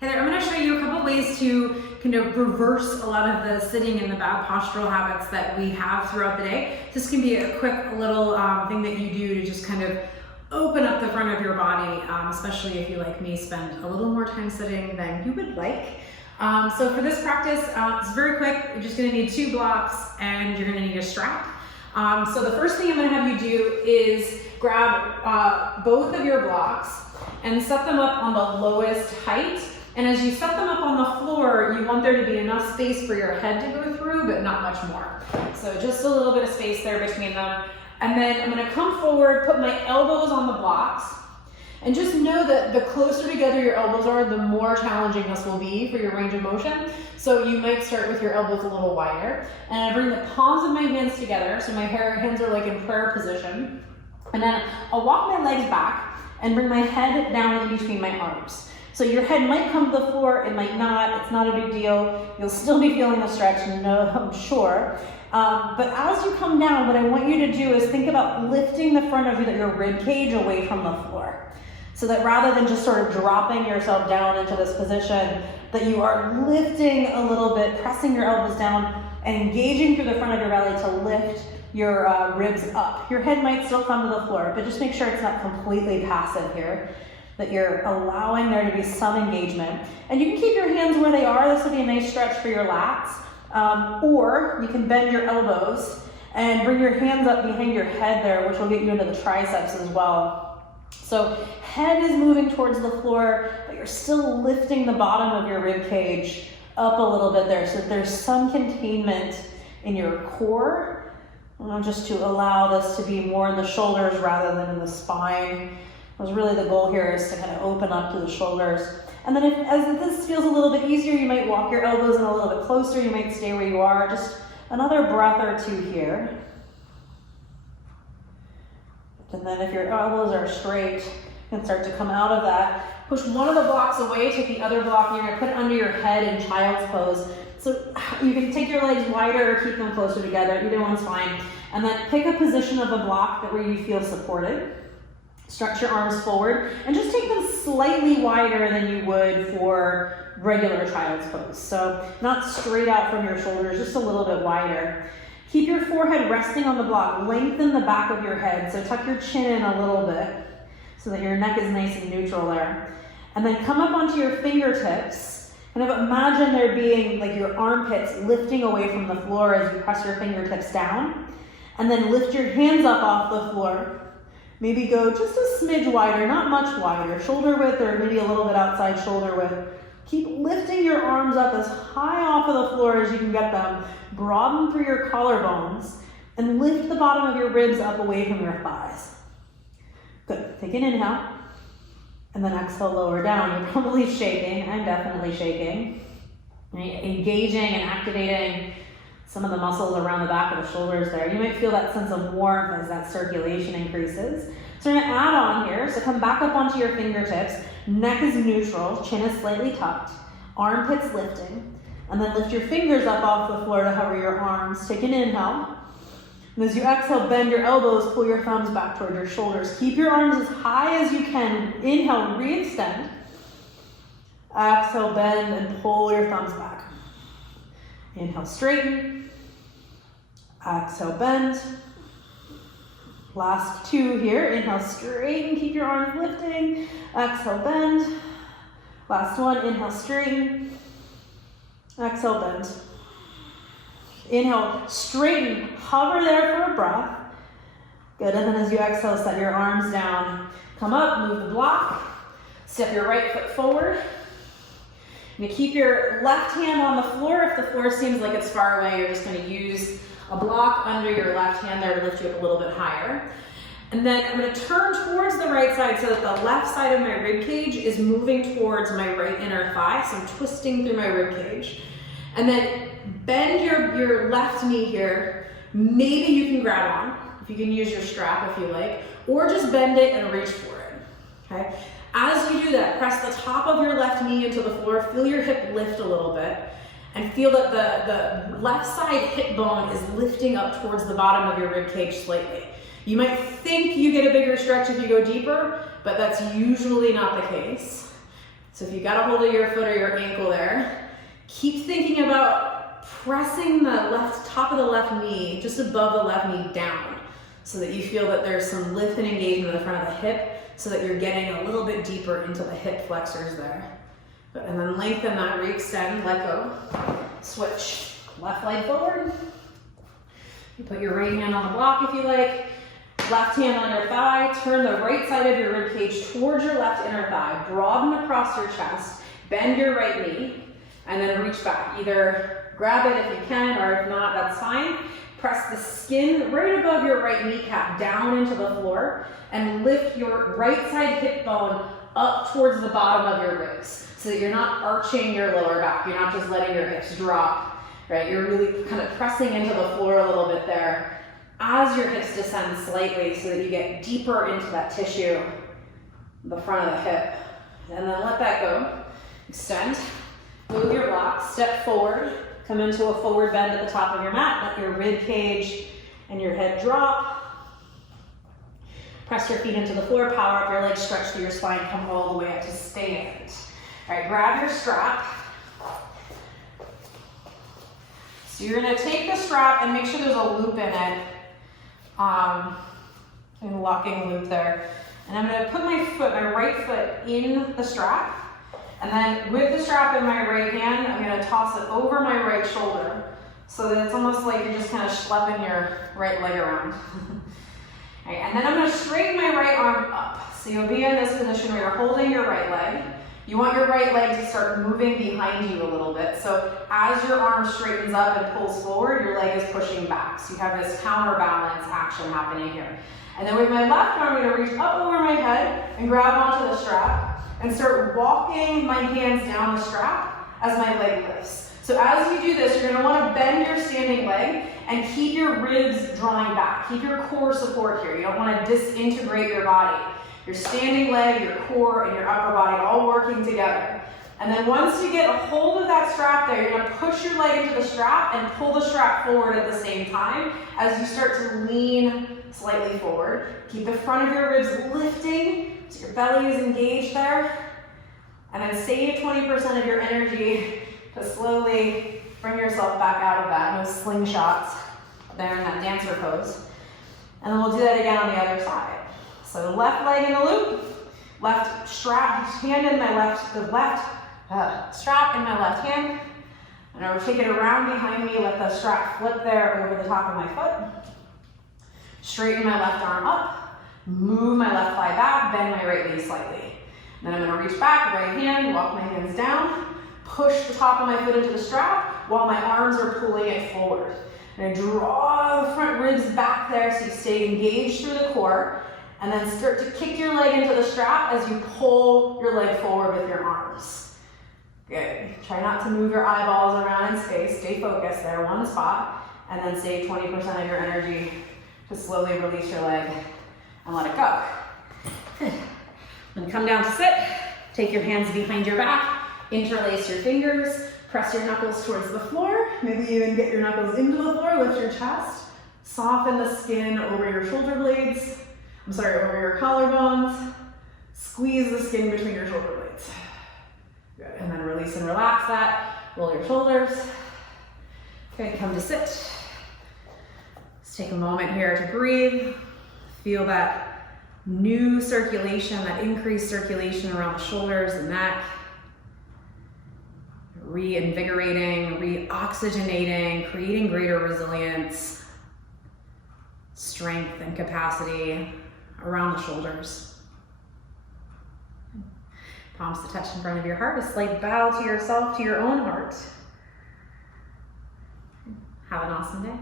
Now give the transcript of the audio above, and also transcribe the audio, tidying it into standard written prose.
Hey there, I'm going to show you a couple ways to kind of reverse a lot of the sitting and the bad postural habits that we have throughout the day. This can be a quick little thing that you do to just kind of open up the front of your body, especially if you, like me, spend a little more time sitting than you would like. So for this practice, it's very quick. You're just going to need 2 blocks and you're going to need a strap. So the first thing I'm going to have you do is grab both of your blocks and set them up on the lowest height. And as you set them up on the floor, you want there to be enough space for your head to go through, but not much more. So just a little bit of space there between them. And then I'm going to come forward, put my elbows on the blocks, and just know that the closer together your elbows are, the more challenging this will be for your range of motion. So you might start with your elbows a little wider. And I bring the palms of my hands together, so my hands are like in prayer position. And then I'll walk my legs back and bring my head down in between my arms. So your head might come to the floor, it might not, it's not a big deal. You'll still be feeling the stretch, no, I'm sure. But as you come down, what I want you to do is think about lifting the front of your rib cage away from the floor. So that rather than just sort of dropping yourself down into this position, that you are lifting a little bit, pressing your elbows down, and engaging through the front of your belly to lift your ribs up. Your head might still come to the floor, but just make sure it's not completely passive here, that you're allowing there to be some engagement. And you can keep your hands where they are. This will be a nice stretch for your lats. Or you can bend your elbows and bring your hands up behind your head there, which will get you into the triceps as well. So head is moving towards the floor, but you're still lifting the bottom of your rib cage up a little bit there, so that there's some containment in your core, just to allow this to be more in the shoulders rather than in the spine. Because really the goal here is to kind of open up to the shoulders. And then as this feels a little bit easier, you might walk your elbows in a little bit closer. You might stay where you are. Just another breath or 2 here. And then if your elbows are straight, you can start to come out of that. Push one of the blocks away, take the other block, and you're going to put it under your head in child's pose. So you can take your legs wider or keep them closer together. Either one's fine. And then pick a position of the block that where you feel supported. Stretch your arms forward and just take them slightly wider than you would for regular child's pose. So not straight out from your shoulders, just a little bit wider. Keep your forehead resting on the block. Lengthen the back of your head. So tuck your chin in a little bit so that your neck is nice and neutral there. And then come up onto your fingertips. Kind of imagine there being like your armpits lifting away from the floor as you press your fingertips down. And then lift your hands up off the floor. Maybe go just a smidge wider, not much wider, shoulder width or maybe a little bit outside shoulder width. Keep lifting your arms up as high off of the floor as you can get them. Broaden through your collarbones and lift the bottom of your ribs up away from your thighs. Good, take an inhale and then exhale, lower down. You're probably shaking, I'm definitely shaking. Engaging and activating some of the muscles around the back of the shoulders there. You might feel that sense of warmth as that circulation increases. So we're gonna add on here, so come back up onto your fingertips, neck is neutral, chin is slightly tucked, armpits lifting, and then lift your fingers up off the floor to hover your arms. Take an inhale. And as you exhale, bend your elbows, pull your thumbs back toward your shoulders. Keep your arms as high as you can. Inhale, re-extend. Exhale, bend and pull your thumbs back. Inhale, straighten. Exhale, bend. Last 2 here. Inhale, straighten. Keep your arms lifting. Exhale, bend. Last 1. Inhale, straighten. Exhale, bend. Inhale, straighten. Hover there for a breath. Good. And then as you exhale, set your arms down. Come up, move the block. Step your right foot forward. You keep your left hand on the floor. If the floor seems like it's far away, you're just going to use a block under your left hand there to lift you up a little bit higher. And then I'm going to turn towards the right side so that the left side of my rib cage is moving towards my right inner thigh. So I'm twisting through my rib cage. And then bend your left knee here. Maybe you can grab on, if you can use your strap if you like, or just bend it and reach for it. Okay? As you do that, press the top of your left knee into the floor, feel your hip lift a little bit, and feel that the left side hip bone is lifting up towards the bottom of your rib cage slightly. You might think you get a bigger stretch if you go deeper, but that's usually not the case. So if you got a hold of your foot or your ankle there, keep thinking about pressing the top of the left knee just above the left knee down so that you feel that there's some lift and engagement in the front of the hip so that you're getting a little bit deeper into the hip flexors there. And then lengthen that, re-extend, let go. Switch, left leg forward. You put your right hand on the block if you like. Left hand on your thigh, turn the right side of your rib cage towards your left inner thigh. Broaden across your chest, bend your right knee, and then reach back. Either grab it if you can, or if not, that's fine. Press the skin right above your right kneecap down into the floor, and lift your right side hip bone up towards the bottom of your ribs, so that you're not arching your lower back. You're not just letting your hips drop, right? You're really kind of pressing into the floor a little bit there as your hips descend slightly so that you get deeper into that tissue, the front of the hip. And then let that go. Extend, move your block, step forward, come into a forward bend at the top of your mat, let your rib cage and your head drop. Press your feet into the floor, power up your legs, stretch through your spine, come all the way up to stand. All right, grab your strap. So you're gonna take the strap and make sure there's a loop in it. And locking loop there. And I'm gonna put my right foot in the strap. And then with the strap in my right hand, I'm gonna toss it over my right shoulder so that it's almost like you're just kind of schlepping your right leg around. Right, and then I'm gonna straighten my right arm up. So you'll be in this position where you're holding your right leg. You want your right leg to start moving behind you a little bit. So as your arm straightens up and pulls forward, your leg is pushing back. So you have this counterbalance action happening here. And then with my left arm, I'm gonna reach up over my head and grab onto the strap and start walking my hands down the strap as my leg lifts. So as you do this, you're gonna wanna bend your standing leg and keep your ribs drawing back. Keep your core support here. You don't wanna disintegrate your body. Your standing leg, your core, and your upper body all working together. And then once you get a hold of that strap there, you're gonna push your leg into the strap and pull the strap forward at the same time as you start to lean slightly forward. Keep the front of your ribs lifting so your belly is engaged there. And then save 20% of your energy to slowly bring yourself back out of that. No slingshots there in that dancer pose. And then we'll do that again on the other side. So left leg in the loop, left strap, hand in my left, strap in my left hand. And I'll take it around behind me, let the strap flip there over the top of my foot. Straighten my left arm up, move my left thigh back, bend my right knee slightly. Then I'm gonna reach back, right hand, walk my hands down, push the top of my foot into the strap while my arms are pulling it forward. And I draw the front ribs back there so you stay engaged through the core. And then start to kick your leg into the strap as you pull your leg forward with your arms. Good. Try not to move your eyeballs around in space. Stay focused there, one spot. And then save 20% of your energy to slowly release your leg and let it go. Good. Then come down to sit. Take your hands behind your back. Interlace your fingers. Press your knuckles towards the floor. Maybe even get your knuckles into the floor. Lift your chest. Soften the skin over your shoulder blades. Over your collarbones. Squeeze the skin between your shoulder blades. Good, and then release and relax that. Roll your shoulders. Good, come to sit. Let's take a moment here to breathe. Feel that new circulation, that increased circulation around the shoulders and neck. Reinvigorating, reoxygenating, creating greater resilience, strength and capacity around the shoulders. Palms to touch in front of your heart, a slight bow to yourself, to your own heart. Have an awesome day.